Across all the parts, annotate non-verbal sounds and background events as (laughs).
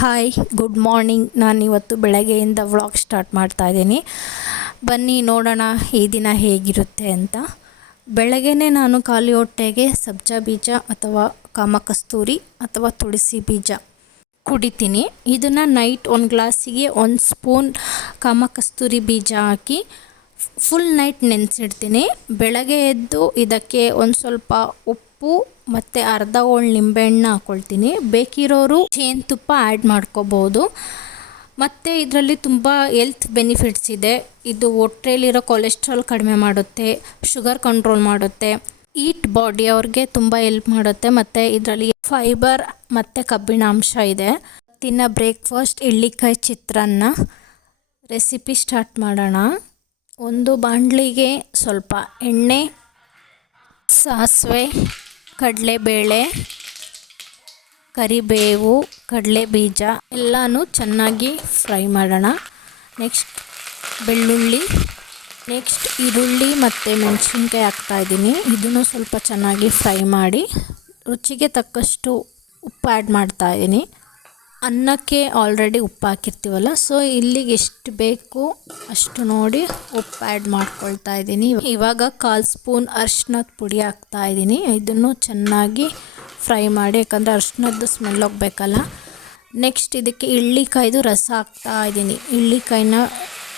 Hi good morning ನಾನು ಇವತ್ತು ಬೆಳಗ್ಗೆಯಿಂದ ವ್ಲಾಗ್ ಸ್ಟಾರ್ಟ್ ಮಾಡ್ತಾ ಇದ್ದೀನಿ. ಬನ್ನಿ ನೋಡೋಣ ಈ ದಿನ ಹೇಗಿರುತ್ತೆ ಅಂತ. ಬೆಳಗ್ಗೆನೇ ನಾನು ಖಾಲಿ ಹೊಟ್ಟೆಗೆ ಸಬ್ಜಾ ಬೀಜ ಅಥವಾ ಕಾಮಕಸ್ತೂರಿ ಅಥವಾ ತುಳಸಿ ಬೀಜ ಕುಡಿತೀನಿ. ಇದನ್ನು ನೈಟ್ ಒಂದು ಗ್ಲಾಸಿಗೆ ಒಂದು ಸ್ಪೂನ್ ಕಾಮಕಸ್ತೂರಿ ಬೀಜ ಹಾಕಿ ಫುಲ್ ನೈಟ್ ನೆನೆಸಿಡ್ತೀನಿ. ಬೆಳಗ್ಗೆ ಎದ್ದು ಇದಕ್ಕೆ ಒಂದು ಸ್ವಲ್ಪ ಉಪ್ಪು ಮತ್ತು ಅರ್ಧ ಹೋಳು ನಿಂಬೆಹಣ್ಣು ಹಾಕ್ಕೊಳ್ತೀನಿ ಬೇಕಿರೋರು ಜೇನುತುಪ್ಪ ಆ್ಯಡ್ ಮಾಡ್ಕೋಬೋದು. ಮತ್ತು ಇದರಲ್ಲಿ ತುಂಬ ಎಲ್ತ್ ಬೆನಿಫಿಟ್ಸ್ ಇದೆ. ಇದು ಹೊಟ್ಟೆಯಲ್ಲಿರೋ ಕೊಲೆಸ್ಟ್ರಾಲ್ ಕಡಿಮೆ ಮಾಡುತ್ತೆ ಶುಗರ್ ಕಂಟ್ರೋಲ್ ಮಾಡುತ್ತೆ ಈಟ್ ಬಾಡಿ ಅವ್ರಿಗೆ ತುಂಬ ಹೆಲ್ಪ್ ಮಾಡುತ್ತೆ. ಮತ್ತು ಇದರಲ್ಲಿ ಫೈಬರ್ ಮತ್ತು ಕಬ್ಬಿಣಾಂಶ ಇದೆ. ತಿನ್ನ ಬ್ರೇಕ್ಫಾಸ್ಟ್ ಎಳ್ಳಿಕಾಯಿ ಚಿತ್ರಾನ್ನ ರೆಸಿಪಿ ಸ್ಟಾರ್ಟ್ ಮಾಡೋಣ. ಒಂದು ಬಾಣಲಿಗೆ ಸ್ವಲ್ಪ ಎಣ್ಣೆ, ಸಾಸಿವೆ ಕಡಲೆಬೇಳೆ, ಕರಿಬೇವು ಕಡಲೆ ಬೀಜ ಎಲ್ಲನೂ ಚೆನ್ನಾಗಿ ಫ್ರೈ ಮಾಡೋಣ. ನೆಕ್ಸ್ಟ್ ಬೆಳ್ಳುಳ್ಳಿ, ನೆಕ್ಸ್ಟ್ ಈರುಳ್ಳಿ ಮತ್ತು ಮೆಣಸಿನ್ಕಾಯಿ ಹಾಕ್ತಾಯಿದ್ದೀನಿ ಇದನ್ನು ಸ್ವಲ್ಪ ಚೆನ್ನಾಗಿ ಫ್ರೈ ಮಾಡಿ ರುಚಿಗೆ ತಕ್ಕಷ್ಟು ಉಪ್ಪು ಆ್ಯಡ್ ಮಾಡ್ತಾಯಿದ್ದೀನಿ ಅನ್ನಕ್ಕೆ ಆಲ್ರೆಡಿ ಉಪ್ಪು ಹಾಕಿರ್ತೀವಲ್ಲ ಸೊ ಇಲ್ಲಿಗೆ ಎಷ್ಟು ಬೇಕು ಅಷ್ಟು ನೋಡಿ ಉಪ್ಪು ಆ್ಯಡ್ ಮಾಡ್ಕೊಳ್ತಾ ಇದ್ದೀನಿ. ಇವಾಗ ಕಾಲು ಸ್ಪೂನ್ ಅರ್ಶಿನದ ಪುಡಿ ಹಾಕ್ತಾ ಇದ್ದೀನಿ. ಇದನ್ನು ಚೆನ್ನಾಗಿ ಫ್ರೈ ಮಾಡಿ, ಯಾಕಂದರೆ ಅರ್ಶಿನದ್ದು ಸ್ಮೆಲ್ ಹೋಗ್ಬೇಕಲ್ಲ. ನೆಕ್ಸ್ಟ್ ಇದಕ್ಕೆ ಇಳ್ಳಿಕಾಯ್ದು ರಸ ಹಾಕ್ತಾ ಇದ್ದೀನಿ. ಇಳ್ಳಿಕಾಯಿನ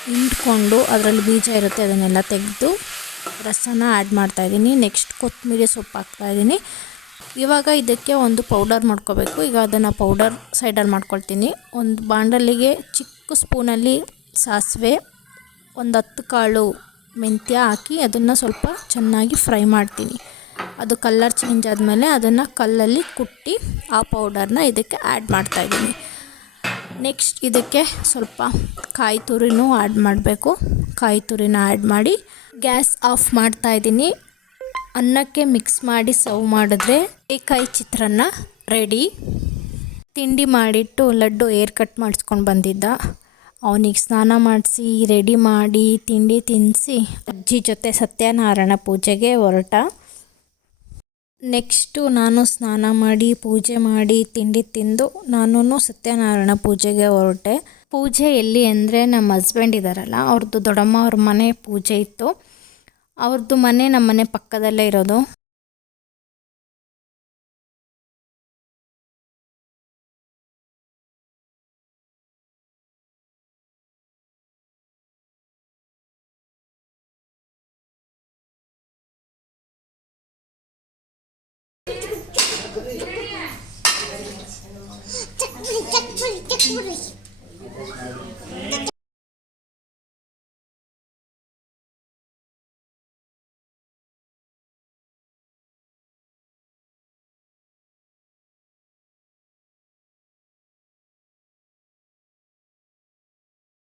ಹಿಂಡ್ಕೊಂಡು ಅದರಲ್ಲಿ ಬೀಜ ಇರುತ್ತೆ, ಅದನ್ನೆಲ್ಲ ತೆಗೆದು ರಸನ ಆ್ಯಡ್ ಮಾಡ್ತಾಯಿದ್ದೀನಿ ನೆಕ್ಸ್ಟ್ ಕೊತ್ತಂಬರಿ ಸೊಪ್ಪು ಹಾಕ್ತಾಯಿದ್ದೀನಿ ಇವಾಗ ಇದಕ್ಕೆ ಒಂದು ಪೌಡರ್ ಮಾಡ್ಕೋಬೇಕು. ಈಗ ಅದನ್ನು ಪೌಡರ್ ಸೈಡಲ್ಲಿ ಮಾಡ್ಕೊಳ್ತೀನಿ. ಒಂದು ಬಾಂಡಲಿಗೆ ಚಿಕ್ಕ ಸ್ಪೂನಲ್ಲಿ ಸಾಸಿವೆ, ಒಂದು ಹತ್ತು ಕಾಳು ಮೆಂತ್ಯ ಹಾಕಿ ಅದನ್ನು ಸ್ವಲ್ಪ ಚೆನ್ನಾಗಿ ಫ್ರೈ ಮಾಡ್ತೀನಿ. ಅದು ಕಲ್ಲರ್ ಚೇಂಜ್ ಆದಮೇಲೆ ಅದನ್ನು ಕಲ್ಲಲ್ಲಿ ಕುಟ್ಟಿ ಆ ಪೌಡರ್ನ ಇದಕ್ಕೆ ಆ್ಯಡ್ ಮಾಡ್ತಾಯಿದ್ದೀನಿ ನೆಕ್ಸ್ಟ್ ಇದಕ್ಕೆ ಸ್ವಲ್ಪ ಕಾಯಿ ತುರಿನೂ ಆ್ಯಡ್ ಮಾಡಬೇಕು. ಕಾಯಿ ತುರಿನ ಆ್ಯಡ್ ಮಾಡಿ ಗ್ಯಾಸ್ ಆಫ್ ಮಾಡ್ತಾಯಿದ್ದೀನಿ ಅನ್ನಕ್ಕೆ ಮಿಕ್ಸ್ ಮಾಡಿ ಸರ್ವ್ ಮಾಡಿದ್ರೆ ಕಾಯಿ ಚಿತ್ರಾನ್ನ ರೆಡಿ ತಿಂಡಿ ಮಾಡಿಟ್ಟು ಲಡ್ಡು ಏರ್ ಕಟ್ ಮಾಡಿಸ್ಕೊಂಡು ಬಂದಿದ್ದ. ಅವನಿಗೆ ಸ್ನಾನ ಮಾಡಿಸಿ ರೆಡಿ ಮಾಡಿ, ತಿಂಡಿ ತಿನ್ನಿಸಿ ಅಜ್ಜಿ ಜೊತೆ ಸತ್ಯನಾರಾಯಣ ಪೂಜೆಗೆ ಹೊರಟ. ನೆಕ್ಸ್ಟು ನಾನು ಸ್ನಾನ ಮಾಡಿ, ಪೂಜೆ ಮಾಡಿ, ತಿಂಡಿ ತಿಂದು ನಾನು ಸತ್ಯನಾರಾಯಣ ಪೂಜೆಗೆ ಹೊರಟೆ. ಪೂಜೆ ಎಲ್ಲಿ ಅಂದರೆ ನಮ್ಮ ಹಸ್ಬೆಂಡ್ ಇದ್ದಾರಲ್ಲ ಅವ್ರದ್ದು ದೊಡ್ಡಮ್ಮ ಅವ್ರ ಮನೆ ಪೂಜೆ ಇತ್ತು. ಅವ್ರದ್ದು ಮನೆ ನಮ್ಮ ಮನೆ ಪಕ್ಕದಲ್ಲೇ ಇರೋದು.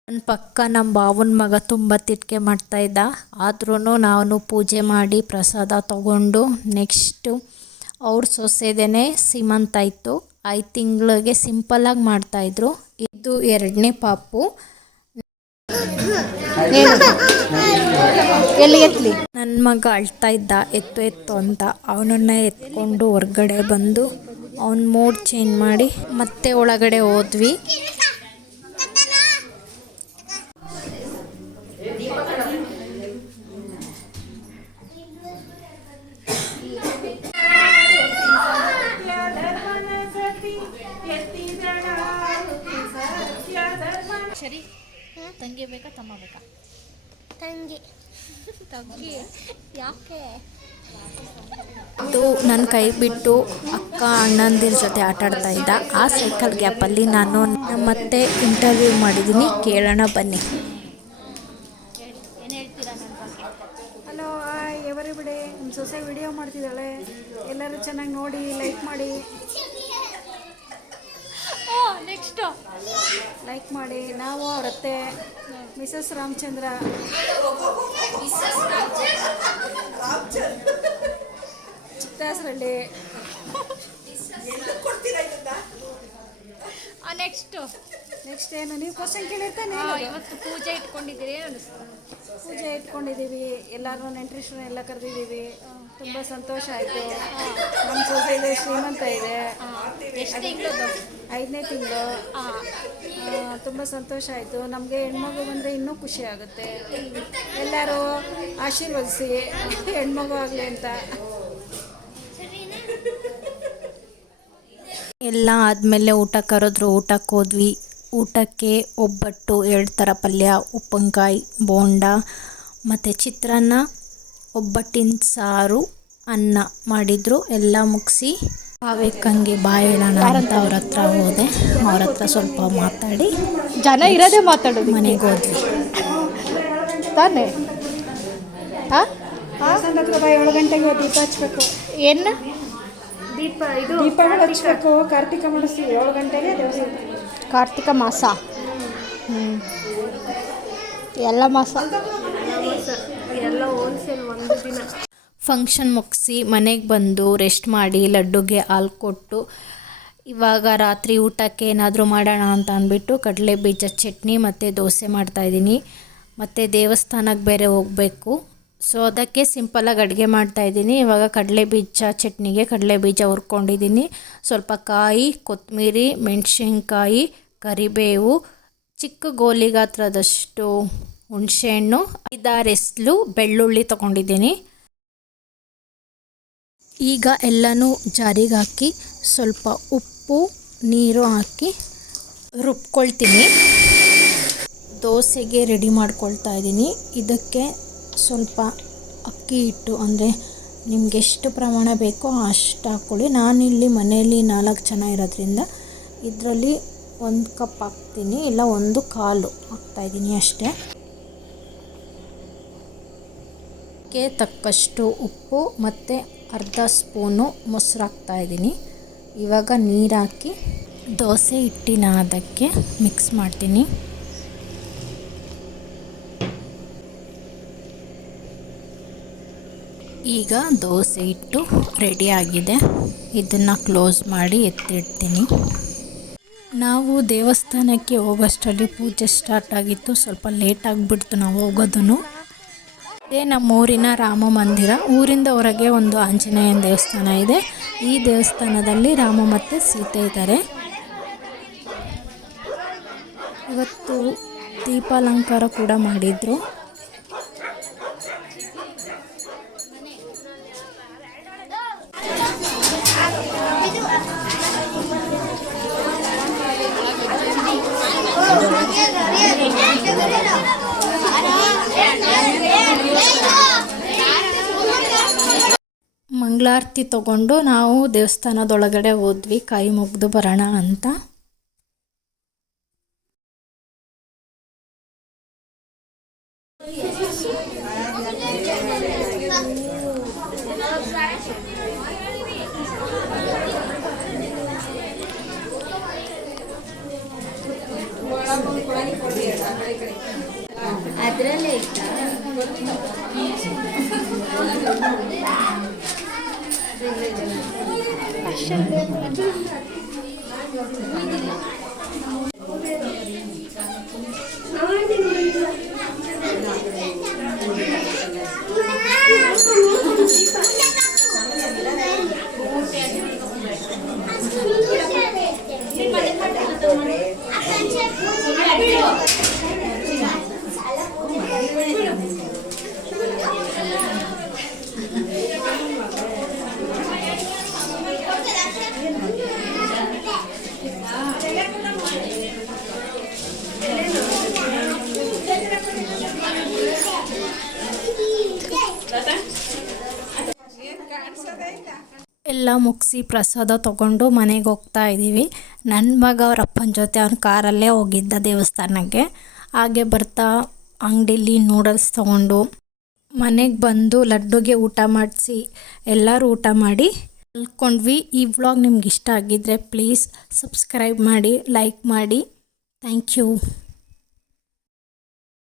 ನನ್ನ ಪಕ್ಕ ನಮ್ಮ ಬಾವನ ಮಗ ತುಂಬ ತಿಟ್ಕೆ ಮಾಡ್ತಾಯಿದ್ದ ಆದ್ರೂ ನಾನು ಪೂಜೆ ಮಾಡಿ ಪ್ರಸಾದ ತಗೊಂಡು ನೆಕ್ಸ್ಟು ಅವ್ರ ಸೊಸೆದೇನೆ ಸೀಮಂತ ಇತ್ತು. ಐದು ತಿಂಗಳಿಗೆ ಸಿಂಪಲ್ಲಾಗಿ ಮಾಡ್ತಾಯಿದ್ರು ಇದು ಎರಡನೇ ಪಾಪು. ಎಲ್ಲಿ ನನ್ನ ಮಗ ಅಳ್ತಾ ಇದ್ದ, ಎತ್ತು ಎತ್ತು ಅಂತ. ಅವನನ್ನ ಎತ್ಕೊಂಡು ಹೊರ್ಗಡೆ ಬಂದು ಅವನ ಮೂಡ್ ಚೇಂಜ್ ಮಾಡಿ ಮತ್ತೆ ಒಳಗಡೆ ಹೋದ್ವಿ ಸರಿ ತಂಗಿ ಬೇಕಾ ತಮ್ಮ ಬೇಕಾ? ತಂಗಿ. (laughs) ತಂಗಿ. ಯಾಕೆ? ಅದು ನನ್ನ ಕೈ ಬಿಟ್ಟು ಅಕ್ಕ ಅಣ್ಣಂದಿರ ಜೊತೆ ಆಟ ಆಡ್ತಾ ಇದ್ದ. ಆ ಸೈಕಲ್ ಗ್ಯಾಪಲ್ಲಿ ನಾನು ನಮ್ಮತ್ತೆ ಇಂಟರ್ವ್ಯೂ ಮಾಡಿದ್ದೀನಿ ಕೇಳೋಣ ಬನ್ನಿ ಏನು ಹೇಳ್ತೀರಾ ನನ್ನ ಬಗ್ಗೆ ಹಲೋ ಹಾಯ್ ಎವರಿ ಬಿಡಿ ನಿಮ್ಮ ಸೊಸೆ ವಿಡಿಯೋ ಮಾಡ್ತಿದ್ದಾಳೆ ಎಲ್ಲರೂ ಚೆನ್ನಾಗಿ ನೋಡಿ ಲೈಕ್ ಮಾಡಿ ನೆಕ್ಸ್ಟು ಲೈಕ್ ಮಾಡಿ. ನಾವು ಅವರತ್ತೆ. ಅತ್ತೆ ಮಿಸಸ್ ರಾಮಚಂದ್ರ. ಚಿತ್ತಾಸರಳ್ಳಿ. ನೆಕ್ಸ್ಟು ನೆಕ್ಸ್ಟ್ ಏನು? ನೀವು ಕ್ವಶನ್ ಕೇಳಿರ್ತಾನೆ ಇವತ್ತು ಪೂಜೆ ಇಟ್ಕೊಂಡಿದ್ದೀರಿ ಪೂಜೆ ಇಟ್ಕೊಂಡಿದ್ದೀವಿ. ಎಲ್ಲರೂ ನೆಂಟ್ರಿಸ್ಟ್ರನ್ನ ಎಲ್ಲ ಕರೆದಿದ್ದೀವಿ. ತುಂಬ ಸಂತೋಷ ಆಯಿತು. ನಮ್ಮ ಇದೆ ಶ್ರೀಮಂತ ಇದೆ. ಎಷ್ಟು ತಿಂಗಳು ಐದನೇ ತಿಂಗಳು ತುಂಬ ಸಂತೋಷ ಆಯಿತು. ನಮಗೆ ಹೆಣ್ಮಗು ಬಂದರೆ ಇನ್ನೂ ಖುಷಿ ಆಗುತ್ತೆ. ಎಲ್ಲರೂ ಆಶೀರ್ವದಿಸಿ, ಹೆಣ್ಮಗು ಆಗಲಿ ಅಂತ. ಎಲ್ಲ ಆದಮೇಲೆ ಊಟ ಕರೆದ್ರು, ಊಟಕ್ಕೆ ಹೋದ್ವಿ. ಊಟಕ್ಕೆ ಒಬ್ಬಟ್ಟು, ಎರಡು ಥರ ಪಲ್ಯ, ಉಪ್ಪಿನಕಾಯಿ, ಬೋಂಡ, ಮತ್ತು ಚಿತ್ರಾನ್ನ, ಒಬ್ಬಟ್ಟಿನ ಸಾರು, ಅನ್ನ ಮಾಡಿದರು. ಎಲ್ಲ ಮುಗಿಸಿ ಕಾವ್ಯಕ್ಕಂಗೆ ಬಾಯಿ ಹೇಳೋಣ ಅಂತ ಅವ್ರ ಹತ್ರ ಹೋದೆ. ಅವ್ರ ಹತ್ರ ಸ್ವಲ್ಪ ಮಾತಾಡಿ ಜನ ಇರೋದೇ ಮಾತಾಡೋದು ಮನೆಗೆ ಹೋದ್ವಿ. ತಾನೇ? ಹಾಂ? ಏಳು ಗಂಟೆಗೆ ದೀಪ ಹಚ್ಬೇಕು. ಏನು? ದೀಪ ಇದು ದೀಪಗಳು ಹಚ್ಬೇಕು. ಕಾರ್ತಿಕ ಮಾಡಿಸ್ತೀವಿ ಏಳು ಗಂಟೆಗೆ ಕಾರ್ತಿಕ ಮಾಸ. ಹ್ಞೂ ಎಲ್ಲ ಮಾಸ. ಎಲ್ಲ ಹೋಲ್ಸೇಲ್ ಒಂದು ದಿನ. ಫಂಕ್ಷನ್ ಮುಗಿಸಿ ಮನೆಗೆ ಬಂದು ರೆಸ್ಟ್ ಮಾಡಿ ಲಡ್ಡುಗೆ ಹಾಲು ಕೊಟ್ಟು, ಇವಾಗ ರಾತ್ರಿ ಊಟಕ್ಕೆ ಏನಾದರೂ ಮಾಡೋಣ ಅಂತ ಅಂದ್ಬಿಟ್ಟು ಕಡಲೆ ಬೀಜ ಚಟ್ನಿ ಮತ್ತು ದೋಸೆ ಮಾಡ್ತಾಯಿದ್ದೀನಿ ಮತ್ತು ದೇವಸ್ಥಾನಕ್ಕೆ ಬೇರೆ ಹೋಗಬೇಕು. ಸೊ ಅದಕ್ಕೆ ಸಿಂಪಲಾಗಿ ಅಡುಗೆ ಮಾಡ್ತಾಯಿದ್ದೀನಿ ಇವಾಗ ಕಡಲೆ ಬೀಜ ಚಟ್ನಿಗೆ ಕಡಲೆ ಬೀಜ ಹುರ್ಕೊಂಡಿದ್ದೀನಿ. ಸ್ವಲ್ಪ ಕಾಯಿ ಕೊತ್ತಂಬರಿ ಮೆಣಸಿನ್ಕಾಯಿ, ಕರಿಬೇವು, ಚಿಕ್ಕ ಗೋಲಿ ಗಾತ್ರದಷ್ಟು ಹುಣಸೆಹಣ್ಣು ಐದಾರು ಎಸ್ಲು ಬೆಳ್ಳುಳ್ಳಿ ತೊಗೊಂಡಿದ್ದೀನಿ. ಈಗ ಎಲ್ಲನೂ ಜಾರಿಗೆ ಹಾಕಿ ಸ್ವಲ್ಪ ಉಪ್ಪು, ನೀರು ಹಾಕಿ ರುಬ್ಕೊಳ್ತೀನಿ. ದೋಸೆಗೆ ರೆಡಿ ಮಾಡ್ಕೊಳ್ತಾ ಇದ್ದೀನಿ. ಇದಕ್ಕೆ ಸ್ವಲ್ಪ ಅಕ್ಕಿ ಹಿಟ್ಟು, ಅಂದರೆ ನಿಮ್ಗೆ ಎಷ್ಟು ಪ್ರಮಾಣ ಬೇಕೋ ಅಷ್ಟು ಹಾಕ್ಕೊಳ್ಳಿ. ನಾನಿಲ್ಲಿ ಮನೆಯಲ್ಲಿ ನಾಲ್ಕು ಜನ ಇರೋದ್ರಿಂದ ಇದರಲ್ಲಿ ಒಂದು ಕಪ್ ಹಾಕ್ತೀನಿ. ಇಲ್ಲ, ಒಂದು ಕಾಲು ಹಾಕ್ತಾಯಿದ್ದೀನಿ ಅಷ್ಟೇ. ಗೆ ತಕ್ಕಷ್ಟು ಉಪ್ಪು ಮತ್ತು ಅರ್ಧ ಸ್ಪೂನು ಮೊಸರು ಹಾಕ್ತಾ ಇದ್ದೀನಿ. ಇವಾಗ ನೀರು ಹಾಕಿ ದೋಸೆ ಹಿಟ್ಟಿನ ಅದಕ್ಕೆ ಮಿಕ್ಸ್ ಮಾಡ್ತೀನಿ. ಈಗ ದೋಸೆ ಹಿಟ್ಟು ರೆಡಿಯಾಗಿದೆ ಇದನ್ನು ಕ್ಲೋಸ್ ಮಾಡಿ ಎತ್ತಿಡ್ತೀನಿ. ನಾವು ದೇವಸ್ಥಾನಕ್ಕೆ ಹೋಗೋಷ್ಟರಲ್ಲಿ ಪೂಜೆ ಸ್ಟಾರ್ಟ್ ಆಗಿತ್ತು. ಸ್ವಲ್ಪ ಲೇಟ್ ಆಗಿಬಿಡ್ತು ನಾವು ಹೋಗೋದನ್ನು ನಮ್ಮ ಊರಿನ ರಾಮ ಮಂದಿರ ಊರಿಂದ ಹೊರಗೆ ಒಂದು ಆಂಜನೇಯನ ದೇವಸ್ಥಾನ ಇದೆ. ಈ ದೇವಸ್ಥಾನದಲ್ಲಿ ರಾಮ ಮತ್ತು ಸೀತೆ ಇದ್ದಾರೆ. ಇವತ್ತು ದೀಪಾಲಂಕಾರ ಕೂಡ ಮಾಡಿದರು. ಮಂಗಳಾರತಿ ತಗೊಂಡು ನಾವು ದೇವಸ್ಥಾನದೊಳಗಡೆ ಹೋದ್ವಿ ಕೈ ಮುಗ್ದು ಬರೋಣ ಅಂತ. Aşağı. ಎಲ್ಲ ಮುಗಿಸಿ ಪ್ರಸಾದ ತೊಗೊಂಡು ಮನೆಗೆ ಹೋಗ್ತಾ ಇದ್ದೀವಿ. ನನ್ನ ಮಗ ಅವ್ರ ಅಪ್ಪನ ಜೊತೆ ಅವ್ನ ಕಾರಲ್ಲೇ ಹೋಗಿದ್ದ ದೇವಸ್ಥಾನಕ್ಕೆ. ಹಾಗೆ ಬರ್ತಾ ಅಂಗಡಿಲಿ ನೂಡಲ್ಸ್ ತೊಗೊಂಡು ಮನೆಗೆ ಬಂದು ಲಡ್ಡುಗೆ ಊಟ ಮಾಡಿಸಿ, ಎಲ್ಲರೂ ಊಟ ಮಾಡಿ ಕಲ್ಕೊಂಡ್ವಿ ಈ ವ್ಲಾಗ್ ನಿಮ್ಗೆ ಇಷ್ಟ ಆಗಿದ್ದರೆ ಪ್ಲೀಸ್ ಸಬ್ಸ್ಕ್ರೈಬ್ ಮಾಡಿ ಲೈಕ್ ಮಾಡಿ. Thank you